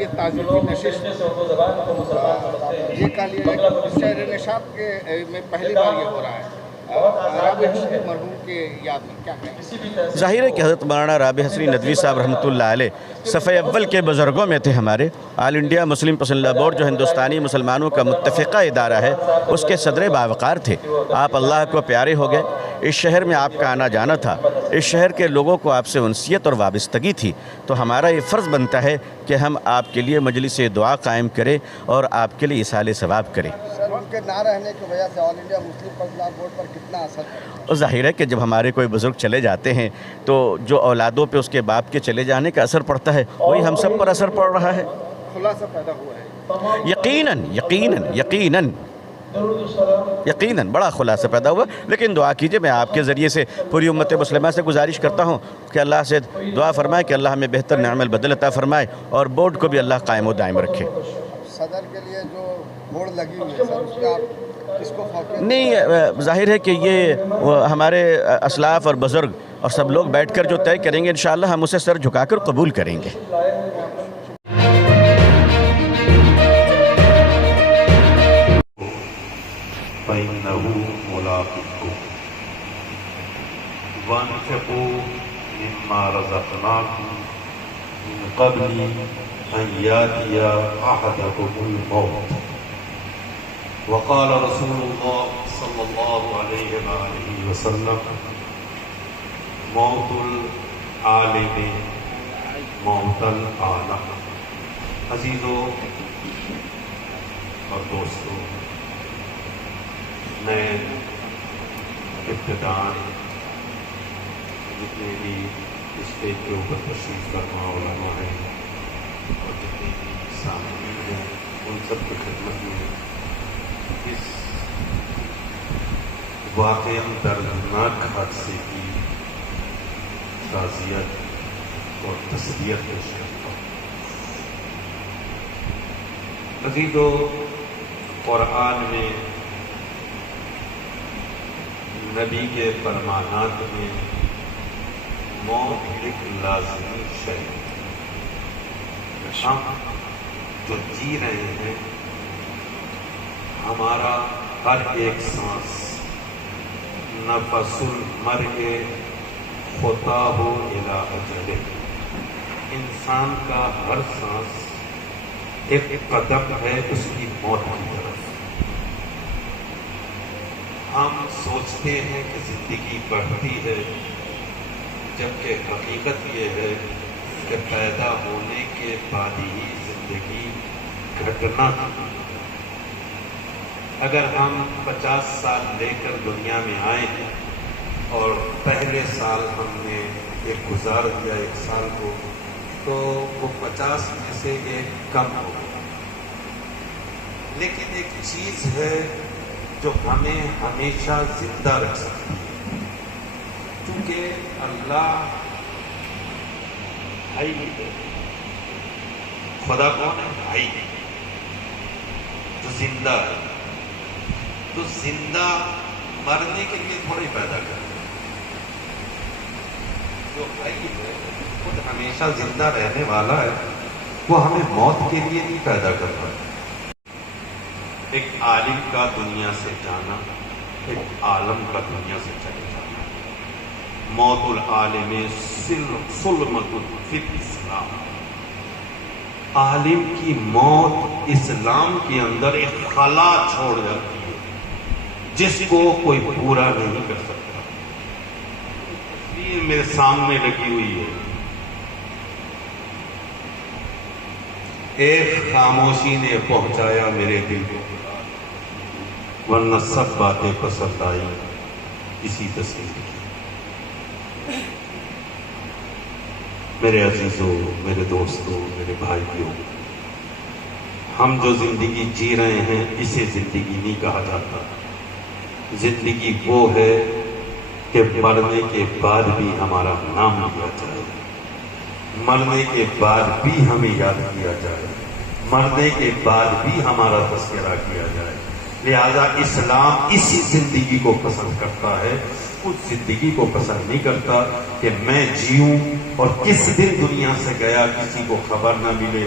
یہ تعزیتی نشست یہ کہہ لیا ہے کہ شہر نشاط کے میں پہلی بار یہ ہو رہا ہے رابع حسنی مرحوم کے یاد میں، کیا کہیں؟ ظاہر ہے کہ حضرت مولانا رابع حسنی ندوی صاحب رحمۃ اللہ علیہ صفحہ اول کے بزرگوں میں تھے ہمارے. آل انڈیا مسلم پسندہ بورڈ جو ہندوستانی مسلمانوں کا متفقہ ادارہ ہے اس کے صدر باوقار تھے. آپ اللہ کو پیارے ہو گئے. اس شہر میں آپ کا آنا جانا تھا. اس شہر کے لوگوں کو آپ سے انسیت اور وابستگی تھی. تو ہمارا یہ فرض بنتا ہے کہ ہم آپ کے لیے مجلس دعا قائم کریں اور آپ کے لیے ایصال ثواب کریں. سر ان کے نہ رہنے کی وجہ سے آل انڈیا مسلم پسندہ بورڈ پر کتنا اثر ہے؟ اور ظاہر ہے کہ جب ہمارے کوئی بزرگ چلے جاتے ہیں تو جو اولادوں پہ اس کے باپ کے چلے جانے کا اثر پڑتا ہے وہی ہم سب پر اثر پڑ رہا ہے. خلاصہ پیدا ہوا ہے یقیناً بڑا خلاصہ پیدا ہوا. لیکن دعا کیجئے. میں آپ کے ذریعے سے پوری امت مسلمہ سے گزارش کرتا ہوں کہ اللہ سے دعا فرمائے کہ اللہ ہمیں بہتر نعم البدل عطا فرمائے اور بورڈ کو بھی اللہ قائم و دائم رکھے. صدر کے لیے جو موڑ لگی ہوئی ہے سر، اس میں آپ کس کو فوقیت؟ نہیں، ظاہر ہے کہ یہ ہمارے اسلاف اور بزرگ اور سب لوگ بیٹھ کر جو طے کریں گے انشاءاللہ ہم اسے سر جھکا کر قبول کریں گے. فإنه ملاقكم وانفقوا مما رزقناكم من قبل أن يأتي أحدكم الموت. وقال رسول الله صلى الله عليه وآله وسلم موت العالم موت العالم. عزیزوں اور دوستوں، میں ابتداءً جتنے بھی اسٹیج کے اوپر تشریف فرما علماء ہیں اور جتنے بھی سامعین ہیں ان سب کی خدمت میں اس واقعہ دردناک حادثے کی تعزیت اور تسلیت پیش کرتا ہوں. عزیزو، قرآن میں نبی کے فرمانات میں موت ایک لازمی شے ہے. ہم جو جی رہے ہیں ہمارا ہر ایک سانس نفس المرء خطاہ الی اجلہ، انسان کا ہر سانس ایک قدم ہے اس کی موت کی طرف. ہم سوچتے ہیں کہ زندگی بڑھتی ہے، جبکہ حقیقت یہ ہے کہ پیدا ہونے کے بعد ہی زندگی گھٹنا. اگر ہم 50 سال لے کر دنیا میں آئے ہیں اور پہلے سال ہم نے ایک گزار دیا 1 سال کو، تو وہ 50 میں سے ایک کم ہو گیا. لیکن ایک چیز ہے جو ہمیں ہمیشہ زندہ رکھ سکتی ہے، کیونکہ اللہ بھائی ہے. خدا کون ہے؟ بھائی جو زندہ ہے. تو زندہ مرنے کے لیے تھوڑی پیدا کرتا ہے. جو بھائی ہے خود ہمیشہ زندہ رہنے والا ہے، وہ ہمیں موت کے لیے نہیں پیدا کرتا ہے. ایک عالم کا دنیا سے جانا، ایک عالم کا دنیا سے چلے جانا. موت العالم سلمۃ فی الاسلام. عالم کی موت اسلام کے اندر ایک خلا چھوڑ جاتی ہے جس کو کوئی پورا نہیں کر سکتا. تصویر میرے سامنے لگی ہوئی ہے. ایک خاموشی نے پہنچایا میرے دل کو، ورنہ سب باتیں پسند آئی اسی تصویر کی. میرے عزیزوں، میرے دوستوں، میرے بھائیوں، ہم جو زندگی جی رہے ہیں اسے زندگی نہیں کہا جاتا. زندگی وہ ہے کہ مرنے کے بعد بھی ہمارا نام لیا جائے، مرنے کے بعد بھی ہمیں یاد کیا جائے، مرنے کے بعد بھی ہمارا تذکرہ کیا جائے. لہذا اسلام اسی زندگی کو پسند کرتا ہے، اس زندگی کو پسند نہیں کرتا کہ میں جیوں اور کس دن دنیا سے گیا کسی کو خبر نہ ملے،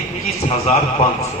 21,500।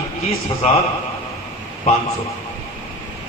21,500।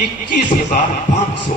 21,500,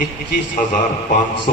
21,500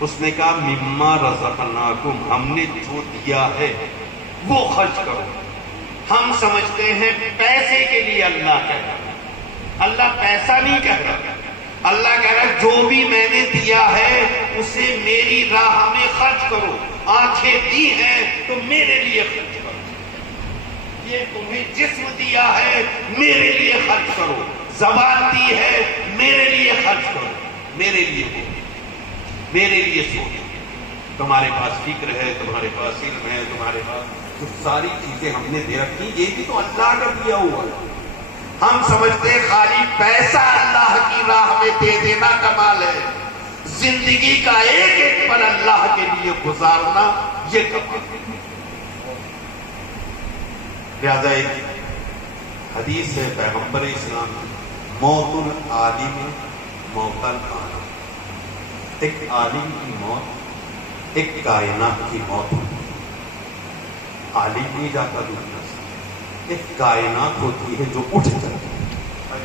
اس نے کہا مما رزقناکم، ہم نے جو دیا ہے وہ خرچ کرو۔ ہم سمجھتے ہیں پیسے کے لیے اللہ کہہ رہا، اللہ پیسہ نہیں کہہ رہا، اللہ کہہ رہا جو بھی میں نے دیا ہے اسے میری راہ میں خرچ کرو۔ آنکھیں دی ہیں تو میرے لیے خرچ کرو، یہ تمہیں جسم دیا ہے میرے لیے خرچ کرو، زبان دی ہے میرے لیے خرچ کرو، میرے لیے ہو، میرے لیے سوچو۔ تمہارے پاس فکر ہے، تمہارے پاس علم ہے، تمہارے پاس تو ساری چیزیں ہم نے دے رکھی، یہ بھی تو اللہ کا دیا ہوا ہے۔ ہم سمجھتے ہیں خالی پیسہ اللہ کی راہ میں دے دینا کمال ہے، زندگی کا ایک ایک پل اللہ کے لیے گزارنا یہ کمال ہے۔ لہذا ایک حدیث ہے پیغمبر اسلام کی، موت العالم موت العالم، ایک عالم کی موت ایک کائنات کی موت ہوتی ہے۔ عالم نہیں جاتا دنیا سے، ایک کائنات ہوتی ہے جو اٹھ جاتی ہے۔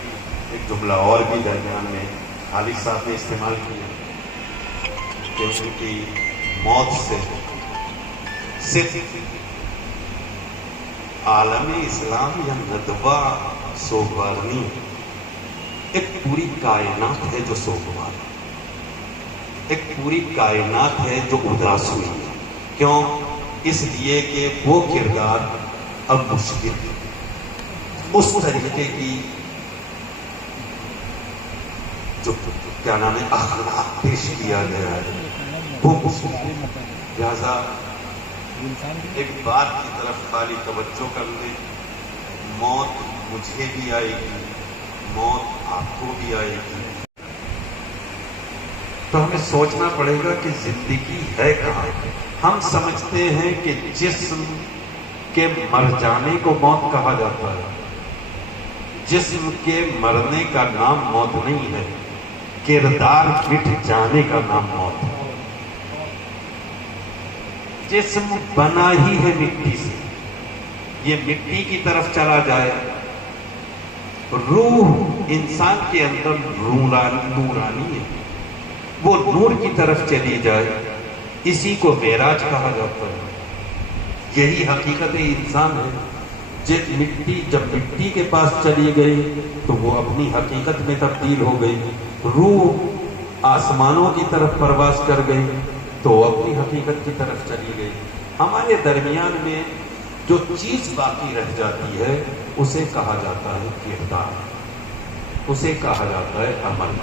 ایک جملہ اور بھی درمیان میں خالد صاحب نے استعمال کیا کہ ان کی موت سے صرف عالم اسلام یا ندوہ سوگوارنی، ایک پوری کائنات ہے جو سوگوار، ایک پوری کائنات ہے جو اداس ہوئی۔ کیوں؟ اس لیے کہ وہ کردار اب مشکل ہے، اس طریقے کی جو کیا نام ہے اخلاق پیش کیا گیا ہے وہ مشکل ہے۔ لہذا ایک بات کی طرف خالی توجہ کر لیں، موت مجھے بھی آئے گی، موت آپ کو بھی آئے گی، تو ہمیں سوچنا پڑے گا کہ زندگی ہے کہاں۔ ہم سمجھتے ہیں کہ جسم کے مر جانے کو موت کہا جاتا ہے، جسم کے مرنے کا نام موت نہیں ہے، کردار مٹ جانے کا نام موت ہے۔ جسم بنا ہی ہے مٹی سے، یہ مٹی کی طرف چلا جائے، روح انسان کے اندر نورانی ہے، وہ نور کی طرف چلی جائے، اسی کو معراج کہا جاتا ہے۔ یہی حقیقت انسان ہے۔ جب مٹی کے پاس چلی گئی تو وہ اپنی حقیقت میں تبدیل ہو گئی، روح آسمانوں کی طرف پرواز کر گئی تو وہ اپنی حقیقت کی طرف چلی گئی۔ ہمارے درمیان میں جو چیز باقی رہ جاتی ہے اسے کہا جاتا ہے کردار، اسے کہا جاتا ہے عمل،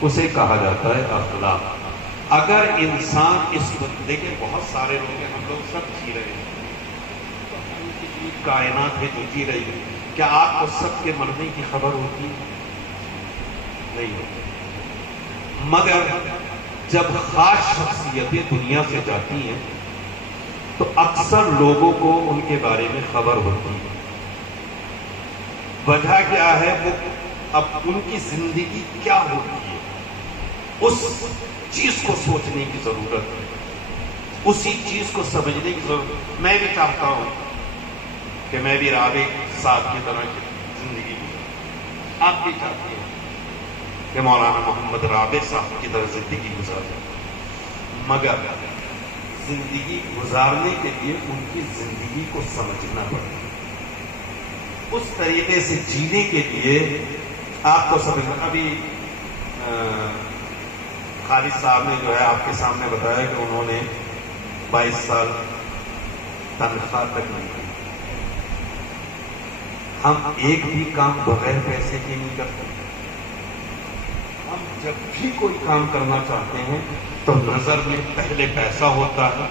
اسے کہا جاتا ہے اخلاق۔ اگر انسان اس بندے کے بہت سارے لوگ ہیں، ہم لوگ سب جی رہے ہیں، کائنات ہے جو جی رہی ہے، کیا آپ کو سب کے مرنے کی خبر ہوتی نہیں ہوتی؟ مگر جب خاص شخصیتیں دنیا سے جاتی ہیں تو اکثر لوگوں کو ان کے بارے میں خبر ہوتی ہے۔ وجہ کیا ہے؟ وہ اب ان کی زندگی کیا ہوتی ہے اس چیز کو سوچنے کی ضرورت ہے، اسی چیز کو سمجھنے کی ضرورت۔ میں بھی چاہتا ہوں کہ میں بھی رابع صاحب کی طرح کی زندگی گزاروں، آپ بھی چاہتے ہیں کہ مولانا محمد رابع صاحب کی طرح زندگی گزاریں، مگر زندگی گزارنے کے لیے ان کی زندگی کو سمجھنا پڑتا ہے، اس طریقے سے جینے کے لیے آپ کو سمجھنا۔ ابھی خالد صاحب نے جو ہے آپ کے سامنے بتایا کہ انہوں نے 22 سال تنخواہ تک نہیں کی۔ ہم ایک بھی کام بغیر پیسے کے نہیں کرتے۔ ہم جب بھی کوئی کام کرنا چاہتے ہیں تو نظر میں پہلے پیسہ ہوتا ہے،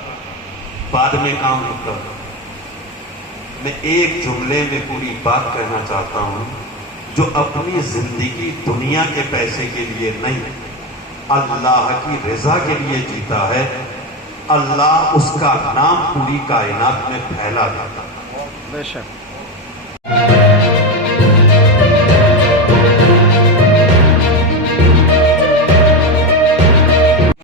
بعد میں کام ہوتا ہے۔ میں ایک جملے میں پوری بات کہنا چاہتا ہوں، جو اپنی زندگی دنیا کے پیسے کے لیے نہیں، اللہ کی رضا کے لیے جیتا ہے، اللہ اس کا نام پوری کائنات میں پھیلا دیتا ہے۔ بے شک۔